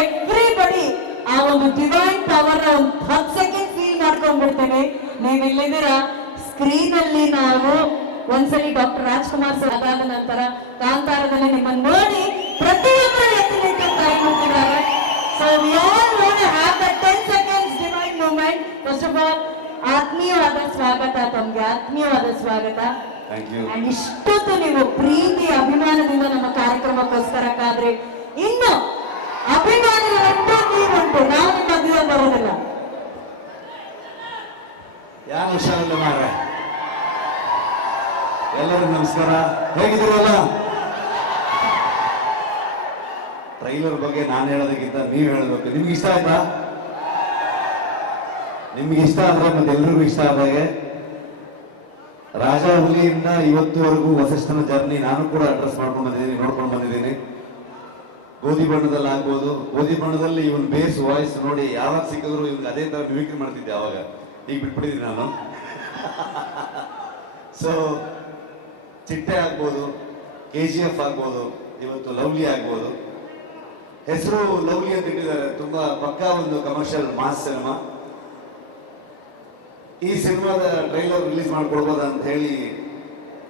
Everybody ಆ ಒಂದು divine power ಒಂದು ಹತ್ತು ಸೆಕೆಂಡ್ ಫೀಲ್ ಮಾಡ್ಕೊಂಡ್ಬಿಡ್ತೇನೆ. ನೀವು ಇಲ್ಲಿದ್ದೀರಾ ಸ್ಕ್ರೀನ್ ಅಲ್ಲಿ ನಾವು ಒಂದ್ಸಲಿ ಡಾಕ್ಟರ್ ರಾಜ್ಕುಮಾರ್ ಸರ್ ಅದಾದ ನಂತರ ಕಾಂತಾರದಲ್ಲಿ ನಿಮ್ಮನ್ನು ನೋಡಿ ಪ್ರತಿಯೊಬ್ಬರು ಎತ್ತಲಿಕ್ಕೆ ಟ್ರೈ ಮಾಡ್ತಿದ್ದಾರೆ. So we all want have the 10 seconds divine moment first of all ಆತ್ಮೀಯವಾದ ಸ್ವಾಗತ ತಮ್ಗೆ ಆತ್ಮೀಯವಾದ ಸ್ವಾಗತ. ಇಷ್ಟೊತ್ತು ನೀವು ಪ್ರೀತಿ ಅಭಿಮಾನದಿಂದ ನಮ್ಮ ಕಾರ್ಯಕ್ರಮಕ್ಕೋಸ್ಕರ ಕಾದ್ರಿ ಇನ್ನು ಅಭಿಮಾನಿಗಳಂತೂ ನೀವುಂಟು ನಾವು ನಿಮ್ಮ ಮಧ್ಯದಲ್ಲಿ ಬರೋದಿಲ್ಲ ಯಾರು ಹುಷಾರಿಲ್ಲ ಮಾರ್ರೆ? ಎಲ್ಲರಿಗೂ ನಮಸ್ಕಾರ. ಹೇಗಿದ್ದೀರಲ್ಲ? ಟ್ರೈಲರ್ ಬಗ್ಗೆ ನಾನು ಹೇಳೋದಕ್ಕಿಂತ ನೀವು ಹೇಳಬೇಕು. ನಿಮ್ಗೆ ಇಷ್ಟ ಆಯ್ತಾ? ನಿಮ್ಗೆ ಇಷ್ಟ ಆದ್ರೆ ಮತ್ತೆ ಎಲ್ರಿಗೂ ಇಷ್ಟ ಆದಾಗೆ ರಾಜ ಹುಲಿಯಿಂದ ಇವತ್ತುವರೆಗೂ ವಸಿಷ್ಠನ ಜರ್ನಿ ನಾನು ಕೂಡ ಅಡ್ರೆಸ್ ಮಾಡ್ಕೊಂಡು ಬಂದಿದ್ದೀನಿ, ನೋಡ್ಕೊಂಡು ಬಂದಿದ್ದೀನಿ. ಗೋಧಿ ಬಣ್ಣದಲ್ಲಿ ಆಗ್ಬೋದು. ಗೋಧಿ ಬಣ್ಣದಲ್ಲಿ ಇವನ್ ಬೇಸ್ ವಾಯ್ಸ್ ನೋಡಿ ಯಾವಾಗ ಸಿಕ್ಕಿದ್ರು ಇವ್ನಿಗೆ ಅದೇ ತರ ಮಿಮಿಕ್ರಿ ಮಾಡ್ತಿದ್ದೆ ಅವಾಗ. ಈಗ ಬಿಟ್ಬಿಟ್ಟಿದ್ದೀನಿ ನಾನು. ಸೊ ಚಿಟ್ಟೆ ಆಗ್ಬೋದು ಕೆ ಜಿ ಎಫ್ ಆಗ್ಬೋದು, ಇವತ್ತು ಲವ್ಲಿ ಆಗ್ಬೋದು. ಹೆಸರು ಲವ್ಲಿ ಅಂತ ಇಟ್ಟಿದ್ದಾರೆ, ತುಂಬಾ ಪಕ್ಕಾ ಒಂದು ಕಮರ್ಷಿಯಲ್ ಮಾಸ್ ಸಿನಿಮಾ ಈ ಸಿನಿಮಾದ ಟ್ರೈಲರ್ ರಿಲೀಸ್ ಮಾಡ್ಕೊಡ್ಬೋದಾ ಅಂತ ಹೇಳಿ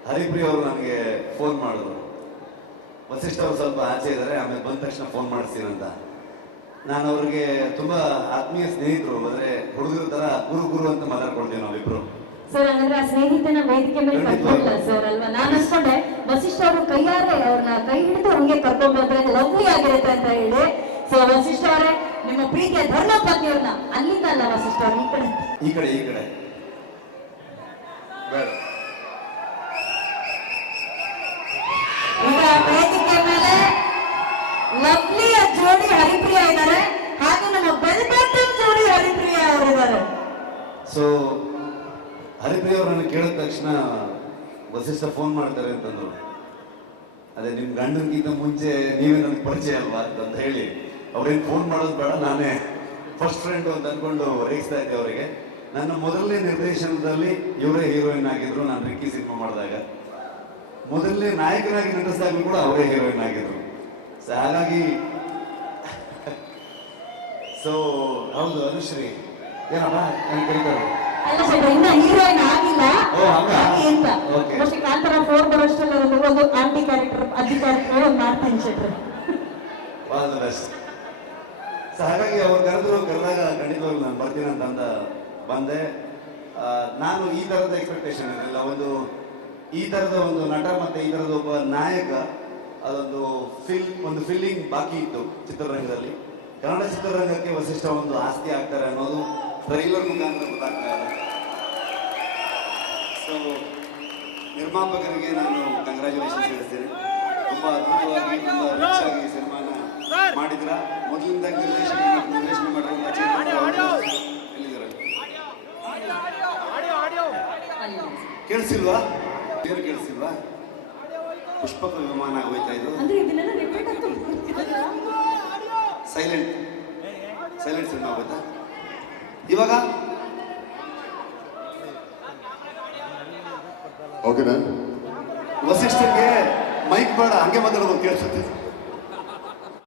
ಹರಿಪ್ರಿಯ ಅವರು ನನಗೆ ಫೋನ್ ಮಾಡಿದ್ರು. ವಸಿಷ್ಠ ಅವರು ಸ್ವಲ್ಪ ಆಚೆ ಇದ್ದಾರೆ, ಆಮೇಲೆ ಬಂದ ತಕ್ಷಣ ಫೋನ್ ಮಾಡ್ತೀನಿ ಅಂತ ನಾನು ಅವ್ರಿಗೆ ತುಂಬಾ ಆತ್ಮೀಯ ಸ್ನೇಹಿತರು ಅಂದ್ರೆ ಹುಡುಗರ ತರ ಗುರು ಗುರು ಅಂತ ಮಾತಾಡ್ಕೊಳ್ತೀವಿ ನಾವಿಬ್ರು. ಸರ್ ಹಾಗಂದ್ರೆ ಆ ಸ್ನೇಹಿತನ ವೇದಿಕೆ ಮೇಲೆ ಕರ್ಕೊಂಡ್ಲ ಸರ್ ಅಲ್ವಾ? ನಾನು ಅನ್ಸ್ಕೊಂಡೆ ವಸಿಷ್ಠ ಅವರು ಕೈಯಾರೆ ಅವ್ರನ್ನ ಕೈ ಹಿಡಿದು ಹಂಗೆ ಕರ್ಕೊಂಡ್ ಬಂದ್ರೆ ಲವ್ಲಿ ಆಗಿರುತ್ತೆ ಅಂತ ಹೇಳಿ. ಸೊ ವಸಿಷ್ಠ ಅವರೇ ನಿಮ್ಮ ಪ್ರೀತಿಯ ಧರ್ಮ ಪತ್ನಿಯವ್ರನ್ನ ಅಲ್ಲಿಂದ ಅಲ್ಲ ವಸಿಷ್ಠ ಅವ್ರು ಈ ಕಡೆ. ಈ ಕಡೆ ಈ ಕಡೆ. ಬೇಡ. ಈಗ ವೇದಿಕೆ ಮೇಲೆ ಲವ್ಲಿಯ ಜೋಡಿ ಹರಿಪ್ರಿಯ ಇದ್ದಾರೆ. ಹಾಗೆ ನಮ್ಮ ಬೆಲ್ಬೆಟ್ಟಂ ಜೋಡಿ ಹರಿಪ್ರಿಯ ಅವರಿದ್ದಾರೆ. ಸೊ ಹರಿಪ್ರಿಯ ಅವರನ್ನು ಕೇಳಿದ ತಕ್ಷಣ ವಸಿಷ್ಠ ಫೋನ್ ಮಾಡ್ತಾರೆ ಅಂತಂದ್ರು. ಅದೇ ನಿಮ್ ಗಂಡನ್ಗಿಂತ ಮುಂಚೆ ನೀವೇ ನನಗೆ ಪರಿಚಯ ಅಲ್ವಾ ಅಂತ ಹೇಳಿ. ಅವ್ರೇನು ಫೋನ್ ಮಾಡೋದು ಬೇಡ, ನಾನೇ ಫಸ್ಟ್ ಫ್ರೆಂಡ್ ಅಂತ ಅನ್ಕೊಂಡು ರೇಗಿಸ್ತಾ ಇದ್ದೆ ಅವರಿಗೆ. ನನ್ನ ಮೊದಲನೇ ನಿರ್ದೇಶನದಲ್ಲಿ ಇವರೇ ಹೀರೋಯಿನ್ ಆಗಿದ್ರು, ನಾನು ರಿಕ್ಕಿ ಸಿನಿಮಾ ಮಾಡಿದಾಗ. ಮೊದಲನೇ ನಾಯಕನಾಗಿ ನಟಿಸಿದಾಗಲೂ ಕೂಡ ಅವರೇ ಹೀರೋಯಿನ್ ಆಗಿದ್ರು. ಸೊ ಹಾಗಾಗಿ ಸೊ ಹೌದು ಅನುಶ್ರೀ ಏನಪ್ಪ? ನಾನು ಅಲ್ಲ ಸರ್ ಇನ್ನ ಹೀರೋಯಿನ್ ಆಗಿಲ್ಲ. ಓ, ಹಂಗಾ? ಅಂತ. ಮೋಸ್ಟ್ಲಿ ಕಾಂತಾರ ಫೋರ್ ಒಂದು ಒಂದು ಆಂಟಿ ಕ್ಯಾರೆಕ್ಟರ್ ಅಜ್ಜಿ ಕ್ಯಾರೆಕ್ಟರ್ ಒಂದು ಮಾಡ್ತೀನಿ ಶೆಟ್ರು. ಆಲ್ ದ ಬೆಸ್ಟ್ ಸೊ ಹಾಗಾಗಿ ಅವ್ರು ಕರೆದ್ರು ಕರೆದಾಗ ಖಂಡಿತವಾಗ್ಲೂ ನಾನು ಬರ್ತೀನಿ ಅಂತ ಅಂದ ಬಂದೆ. ನಾನು ಈ ಥರದ ಎಕ್ಸ್ಪೆಕ್ಟೇಷನ್ ಇರಲಿಲ್ಲ ಒಂದು ಈ ಥರದ ಒಂದು ನಟ ಮತ್ತೆ ಈ ಥರದ ಒಬ್ಬ ನಾಯಕ ಅದೊಂದು ಫಿಲ್ ಒಂದು ಫೀಲಿಂಗ್ ಬಾಕಿ ಇತ್ತು ಚಿತ್ರರಂಗದಲ್ಲಿ. ಕನ್ನಡ ಚಿತ್ರರಂಗಕ್ಕೆ ವಸಿಷ್ಠ ಒಂದು ಆಸ್ತಿ ಆಗ್ತಾರೆ ಅನ್ನೋದು ಟ್ರೈಲರ್ ಮುಖಾಂತರ ಗೊತ್ತಾಗ್ತಾ ಇದೆ. ಸೊ ನಿರ್ಮಾಪಕರಿಗೆ ನಾನು ಕಂಗ್ರ್ಯಾಚುಲೇಷನ್ಸ್ ಹೇಳ್ತೇನೆ. ತುಂಬ ಅದ್ಭುತವಾಗಿ ತುಂಬ ರಿಚ್ ಆಗಿ ಸಿನಿಮಾನ ಮಾಡಿದ್ರ ಮೊದಲಿಂದ ನಿರ್ದೇಶನ ನಿರ್ದೇಶನ ಅವರು ಎಲ್ಲಿದ್ದಾರೆ? ಕೇಳಿಸಿಲ್ವಾ? ಏನು ಕೇಳಿಸಿಲ್ವಾ? ಪುಷ್ಪಕ ವಿಮಾನ ಹೋಯ್ತಾ ಇದು ಅಂದ್ರೆ ಇದನ್ನೆಲ್ಲ ರಿಪೀಟ್ ಅಂತ ಸೈಲೆಂಟ್ ಸೈಲೆಂಟ್ ಸಿನಿಮಾ ಗೊತ್ತಾ? ಇವಾಗ? ಓಕೆನಾ ವಸಿಷ್ಠರಿಗೆ ಮೈಕ್ ಬೇಡ ಹಂಗೆ ಮಾತಾಡೋದು ಕೇಳಿಸುತ್ತೆ.